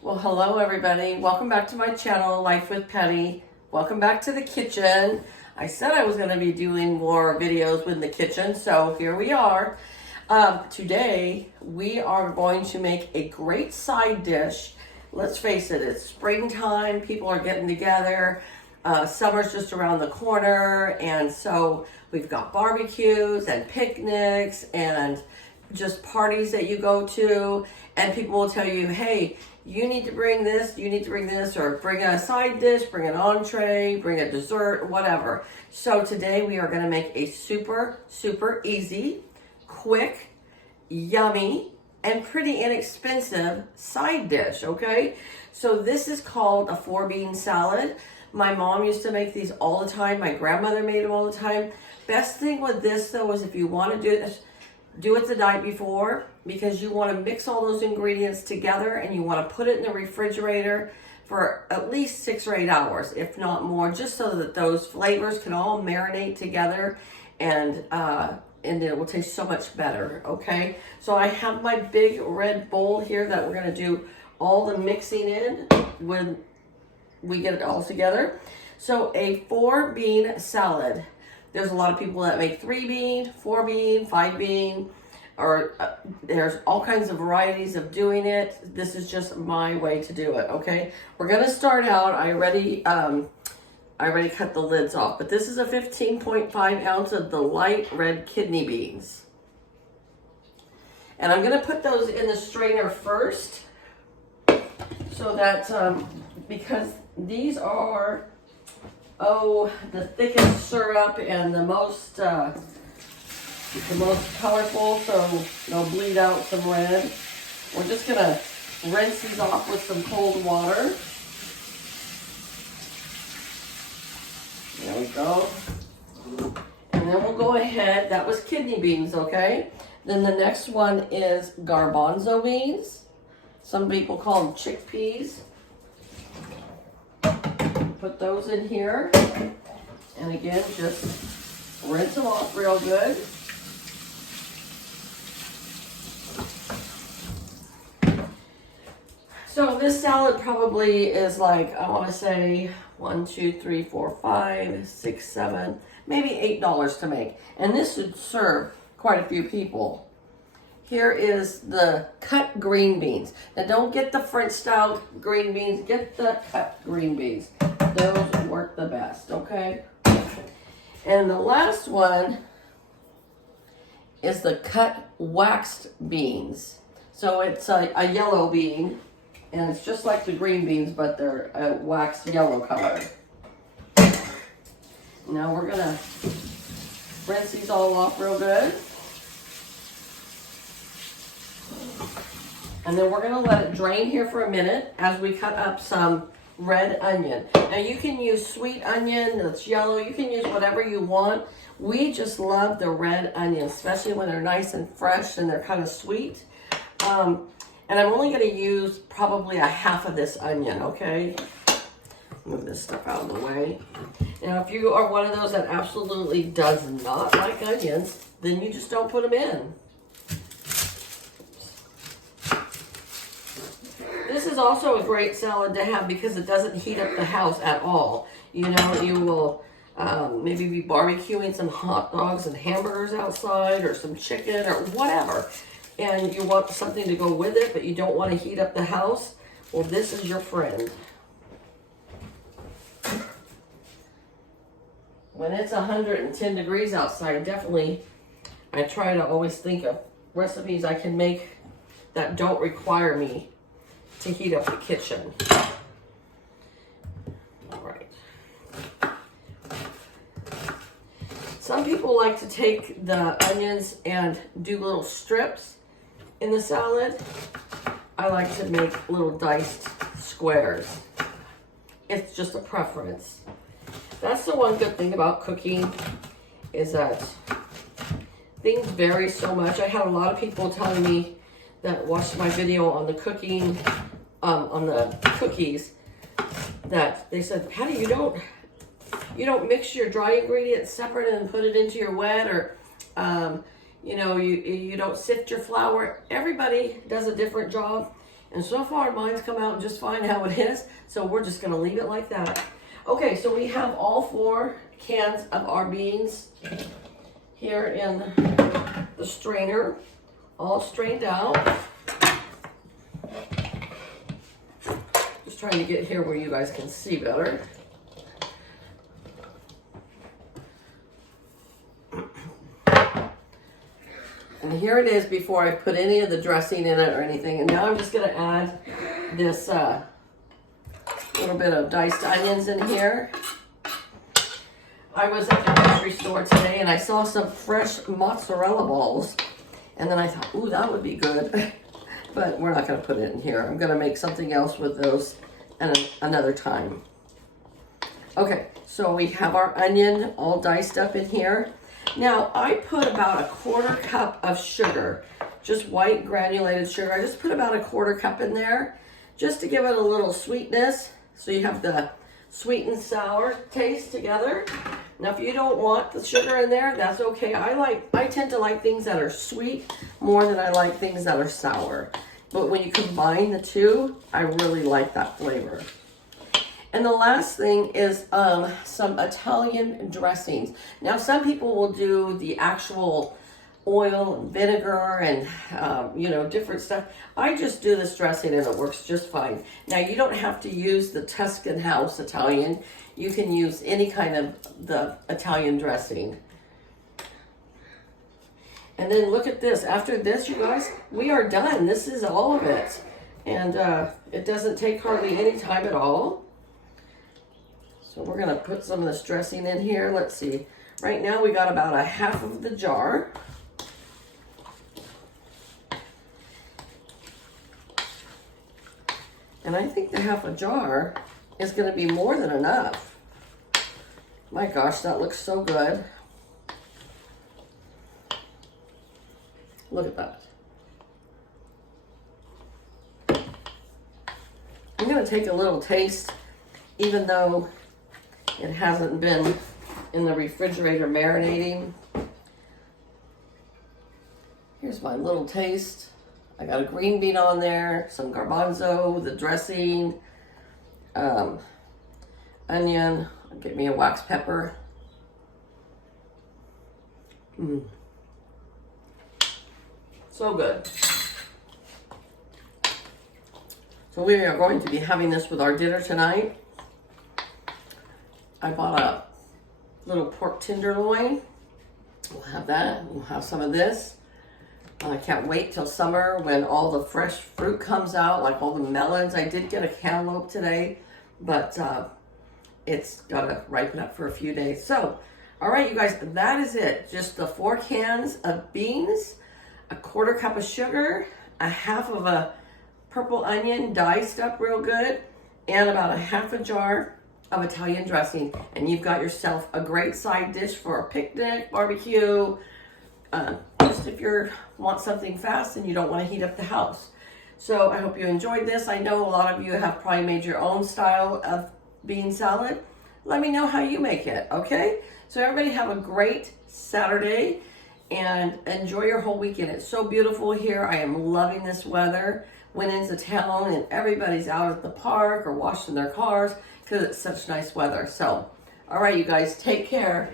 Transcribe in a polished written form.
Well, hello everybody. Welcome back to my channel, Life with Penny. Welcome back to the kitchen. I said I was going to be doing more videos with the kitchen, so here we are. Today, we are going to make a great side dish. Let's face it, it's springtime. People are getting together. Summer's just around the corner, and so we've got barbecues and picnics and just parties that you go to, and people will tell you, hey, you need to bring this, you need to bring this, or bring a side dish, bring an entree, bring a dessert, whatever. So today we are going to make a super easy, quick, yummy, and pretty inexpensive side dish, okay? So this is called a 4-bean salad. My mom used to make these all the time. My grandmother made them all the time. Best thing with this though is if you want to do it the night before, because you want to mix all those ingredients together and you want to put it in the refrigerator for at least 6 or 8 hours, if not more, just so that those flavors can all marinate together and it will taste so much better, okay? So I have my big red bowl here that we're going to do all the mixing in when we get it all together. So a 4-bean salad. There's a lot of people that make 3-bean, 4-bean, 5-bean, or there's all kinds of varieties of doing it. This is just my way to do it, okay? We're gonna start out, I already cut the lids off, but this is a 15.5 ounce of the light red kidney beans. And I'm gonna put those in the strainer first, so that, because these are, the thickest syrup and the most colorful, so they'll bleed out some red. We're just gonna rinse these off with some cold water. There we go. And then we'll go ahead, that was kidney beans, okay? Then the next one is garbanzo beans. Some people call them chickpeas. Put those in here, and again, just rinse them off real good. So this salad probably is like, I want to say 1, 2, 3, 4, 5, 6, 7, maybe $8 to make. And this should serve quite a few people. Here is the cut green beans. Now don't get the French style green beans, get the cut green beans. Those work the best, okay? And the last one is the cut waxed beans. So it's a yellow bean, and it's just like the green beans, but they're a waxed yellow color. Now we're gonna rinse these all off real good. And then we're gonna let it drain here for a minute as we cut up some red onion. Now you can use sweet onion that's yellow, you can use whatever you want. We just love the red onion, especially when they're nice and fresh and they're kind of sweet. And I'm only gonna use probably a half of this onion, okay? Move this stuff out of the way. Now if you are one of those that absolutely does not like onions, then you just don't put them in. This is also a great salad to have because it doesn't heat up the house at all. You know, you will maybe be barbecuing some hot dogs and hamburgers outside, or some chicken or whatever, and you want something to go with it, but you don't want to heat up the house. Well, this is your friend. When it's 110 degrees outside, definitely I try to always think of recipes I can make that don't require me to heat up the kitchen. All right. Some people like to take the onions and do little strips in the salad. I like to make little diced squares. It's just a preference. That's the one good thing about cooking, is that things vary so much. I had a lot of people telling me that watched my video on the cooking, on the cookies, that they said, Patty, you don't mix your dry ingredients separate and put it into your wet, or you know, you don't sift your flour. Everybody does a different job. And so far, mine's come out just fine how it is. So we're just gonna leave it like that. Okay, so we have all 4 cans of our beans here in the strainer, all strained out. Just trying to get here where you guys can see better. And here it is before I put any of the dressing in it or anything. And now I'm just gonna add this little bit of diced onions in here. I was at the grocery store today and I saw some fresh mozzarella balls. And then I thought, ooh, that would be good. But we're not gonna put it in here. I'm gonna make something else with those another time. Okay, so we have our onion all diced up in here. Now, I put about a 1/4 cup of sugar, just white granulated sugar. I just put about a 1/4 cup in there just to give it a little sweetness. So you have the sweet and sour taste together. Now, if you don't want the sugar in there, that's okay. I tend to like things that are sweet more than I like things that are sour. But when you combine the two, I really like that flavor. And the last thing is some Italian dressings. Now, some people will do the actual oil and vinegar and, different stuff. I just do this dressing and it works just fine. Now, you don't have to use the Tuscan House Italian. You can use any kind of the Italian dressing. And then look at this. After this, you guys, we are done. This is all of it. And it doesn't take hardly any time at all. So we're gonna put some of this dressing in here. Let's see. Right now we got about a 1/2 of the jar. And I think the 1/2 a jar is gonna be more than enough. My gosh, that looks so good. Look at that. I'm gonna take a little taste, even though it hasn't been in the refrigerator marinating. Here's my little taste. I got a green bean on there, some garbanzo, the dressing, onion, get me a wax pepper. So good. So we are going to be having this with our dinner tonight. I bought a little pork tenderloin. We'll have that. We'll have some of this. I can't wait till summer when all the fresh fruit comes out, like all the melons. I did get a cantaloupe today, but it's got to ripen up for a few days. So, all right, you guys, that is it. Just the 4 cans of beans, a 1/4 cup of sugar, a 1/2 of a purple onion diced up real good, and about a 1/2 a jar of Italian dressing. And you've got yourself a great side dish for a picnic, barbecue, just if you want something fast and you don't want to heat up the house. So I hope you enjoyed this. I know a lot of you have probably made your own style of bean salad. Let me know how you make it, okay? So everybody have a great Saturday and enjoy your whole weekend. It's so beautiful here. I am loving this weather. Went into town and everybody's out at the park or washing their cars because it's such nice weather. So, all right, you guys, take care.